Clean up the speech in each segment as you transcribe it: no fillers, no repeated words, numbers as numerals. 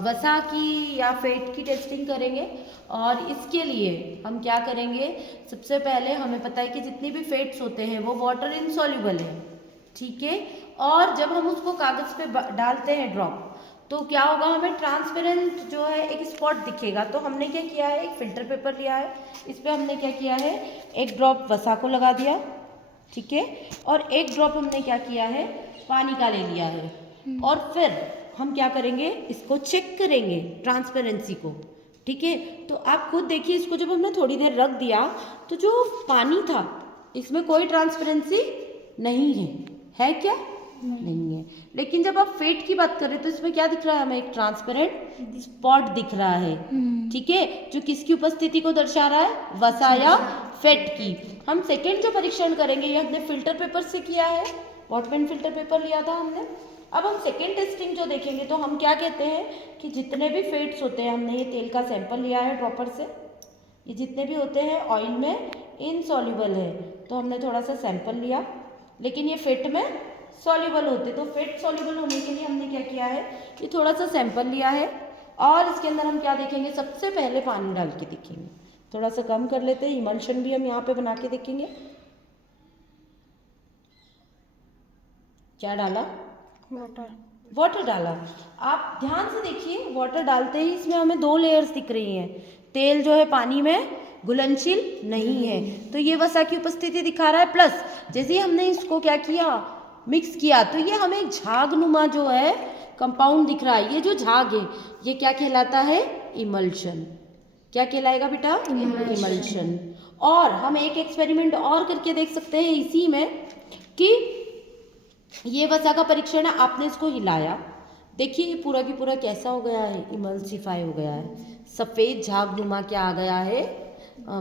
वसा की या फैट की टेस्टिंग करेंगे। और इसके लिए हम क्या करेंगे, सबसे पहले हमें पता है कि जितनी भी फैट्स होते हैं वो वाटर इनसॉल्युबल है, ठीक है। और जब हम उसको कागज़ पे डालते हैं ड्रॉप, तो क्या होगा, हमें ट्रांसपेरेंट जो है एक स्पॉट दिखेगा। तो हमने क्या किया है, एक फिल्टर पेपर लिया है, इस पर हमने क्या किया है, एक ड्रॉप वसा को लगा दिया, ठीक है। और एक ड्रॉप हमने क्या किया है, पानी का ले लिया है। और फिर हम क्या करेंगे, इसको चेक करेंगे ट्रांसपेरेंसी को, ठीक है। तो आप खुद देखिए, इसको जब हमने थोड़ी देर रख दिया तो जो पानी था इसमें कोई ट्रांसपेरेंसी नहीं है क्या? नहीं है। लेकिन जब आप फैट की बात करें तो इसमें क्या दिख रहा है, हमें एक ट्रांसपेरेंट स्पॉट दिख रहा है, ठीक है, जो किसकी उपस्थिति को दर्शा रहा है, वसा या फैट की। हम सेकेंड जो परीक्षण करेंगे ये हमने फिल्टर पेपर से किया है, वॉटमैन फिल्टर पेपर लिया था हमने। अब हम सेकेंड टेस्टिंग जो देखेंगे तो हम क्या कहते हैं कि जितने भी फैट्स होते हैं, हमने ये तेल का सैंपल लिया है ड्रॉपर से, ये जितने भी होते हैं ऑयल में इनसॉल्युबल है, तो हमने थोड़ा सा सैंपल लिया, लेकिन ये फैट में सॉल्युबल होते, तो फैट सॉल्युबल होने के लिए हमने क्या किया है, ये थोड़ा सा सैंपल लिया है। और इसके अंदर हम क्या देखेंगे, सबसे पहले पानी डाल के देखेंगे, थोड़ा सा कम कर लेते हैं, इमल्शन भी हम यहाँ पे बना के देखेंगे। क्या डाला, वाटर डाला। आप ध्यान से देखिए, वाटर डालते ही इसमें हमें 2 लेयर्स दिख रही हैं, तेल जो है पानी में घुलनशील नहीं है, तो ये वसा की उपस्थिति दिखा रहा है। प्लस जैसे ही हमने इसको क्या किया, मिक्स किया, तो ये हमें एक झागनुमा जो है कंपाउंड दिख रहा है। ये जो झाग है ये क्या कहलाता है, इमल्शन। क्या कहलाएगा बेटा, इमल्शन। और हम एक एक्सपेरिमेंट और करके देख सकते हैं इसी में, कि ये वसा का परीक्षण है, आपने इसको हिलाया, देखिए ये पूरा की पूरा कैसा हो गया है, इमल्सिफाई हो गया है, सफ़ेद झागनुमा क्या आ गया है,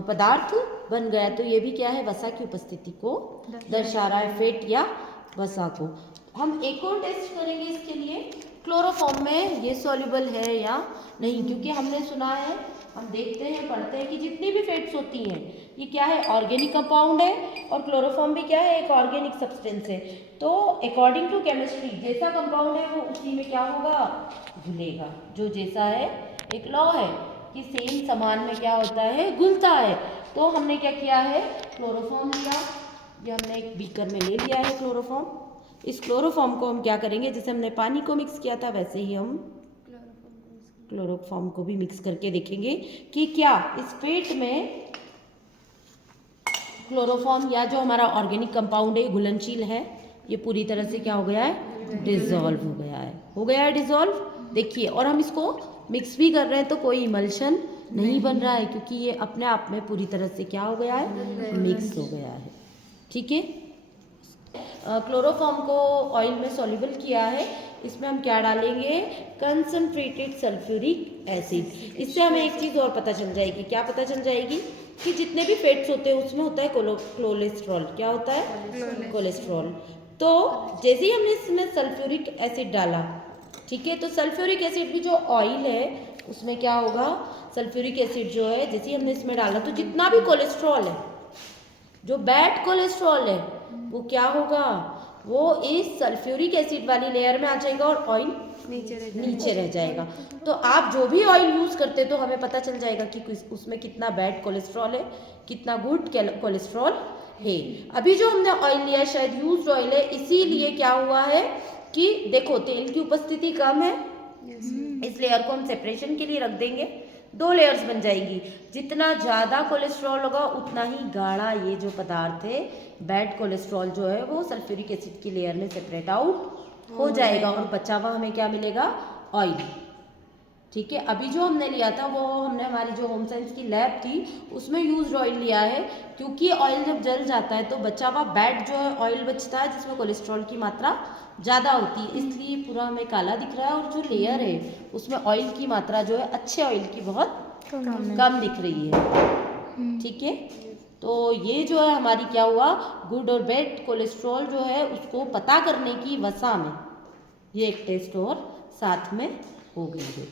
पदार्थ बन गया। तो ये भी क्या है, वसा की उपस्थिति को दर्शा रहा है, फैट या वसा को। हम एक और टेस्ट करेंगे इसके लिए, क्लोरोफॉर्म में ये सॉल्युबल है या नहीं, क्योंकि हमने सुना है, हम देखते हैं पढ़ते हैं कि जितनी भी फैट्स होती हैं ये क्या है, ऑर्गेनिक कंपाउंड है, और क्लोरोफॉर्म भी क्या है, एक ऑर्गेनिक सब्सटेंस है। तो अकॉर्डिंग टू केमिस्ट्री जैसा कंपाउंड है वो उसी में क्या होगा, घुलेगा, जो जैसा है, एक लॉ है कि सेम समान में क्या होता है, घुलता है। तो हमने क्या किया है, क्लोरोफॉर्म लिया, ये हमने एक बीकर में ले लिया है क्लोरोफॉर्म। इस क्लोरोफॉर्म को हम क्या करेंगे, जैसे हमने पानी को मिक्स किया था वैसे ही हम क्लोरोफॉर्म को भी मिक्स करके देखेंगे कि क्या इस फैट में क्लोरोफॉर्म या जो हमारा ऑर्गेनिक कंपाउंड है घुलनशील है, ये पूरी तरह से क्या हो गया है, डिसॉल्व हो गया है, डिसॉल्व। देखिए, और हम इसको मिक्स भी कर रहे हैं तो कोई इमल्शन नहीं बन रहा है, क्योंकि ये अपने आप में पूरी तरह से क्या हो गया है, मिक्स हो गया है, ठीक है। क्लोरोफॉर्म को ऑयल में सॉल्युबल किया है, इसमें हम क्या डालेंगे, कंसंट्रेटेड सल्फ्यूरिक एसिड। इससे हमें एक चीज़ और पता चल जाएगी, क्या पता चल जाएगी, कि जितने भी फैट्स होते हैं उसमें होता है कोलेस्ट्रॉल। क्या होता है, कोलेस्ट्रॉल। तो जैसे ही हमने इसमें सल्फ्यूरिक एसिड डाला, ठीक है, तो सल्फ्यूरिक एसिड भी जो ऑयल है उसमें क्या होगा, सल्फ्यूरिक एसिड जो है जैसे ही हमने इसमें डाला, तो जितना भी कोलेस्ट्रॉल है, जो बैड कोलेस्ट्रॉल है, वो क्या होगा, वो इस सल्फ्यूरिक एसिड वाली लेयर में आ जाएगा और ऑयल नीचे रह जाएगा। तो आप जो भी ऑयल यूज़ करते तो हमें पता चल जाएगा कि उसमें कितना बैड कोलेस्ट्रॉल है, कितना गुड कोलेस्ट्रॉल है। अभी जो हमने ऑयल लिया है शायद यूज्ड ऑयल है, इसीलिए क्या हुआ है कि देखो तेल की उपस्थिति कम है, इस लेयर को हम सेपरेशन के लिए रख देंगे, 2 लेयर्स बन जाएंगी। जितना ज़्यादा कोलेस्ट्रॉल होगा उतना ही गाढ़ा ये जो पदार्थ है, बैड कोलेस्ट्रॉल जो है, वो सल्फ्यूरिक एसिड की लेयर में सेपरेट आउट हो जाएगा, और बचा हुआ हमें क्या मिलेगा, ऑयल, ठीक है। अभी जो हमने लिया था वो हमने हमारी जो होम साइंस की लैब थी उसमें यूज्ड ऑयल लिया है, क्योंकि ऑयल जब जल जाता है तो बचा हुआ बैड जो है ऑयल बचता है, जिसमें कोलेस्ट्रॉल की मात्रा ज़्यादा होती है, इसलिए पूरा हमें काला दिख रहा है, और जो लेयर है उसमें ऑयल की मात्रा जो है, अच्छे ऑयल की बहुत कम दिख रही है, ठीक है। तो ये जो है हमारी क्या हुआ, गुड और बैड कोलेस्ट्रॉल जो है उसको पता करने की वसा में ये एक टेस्ट और साथ में हो गई है।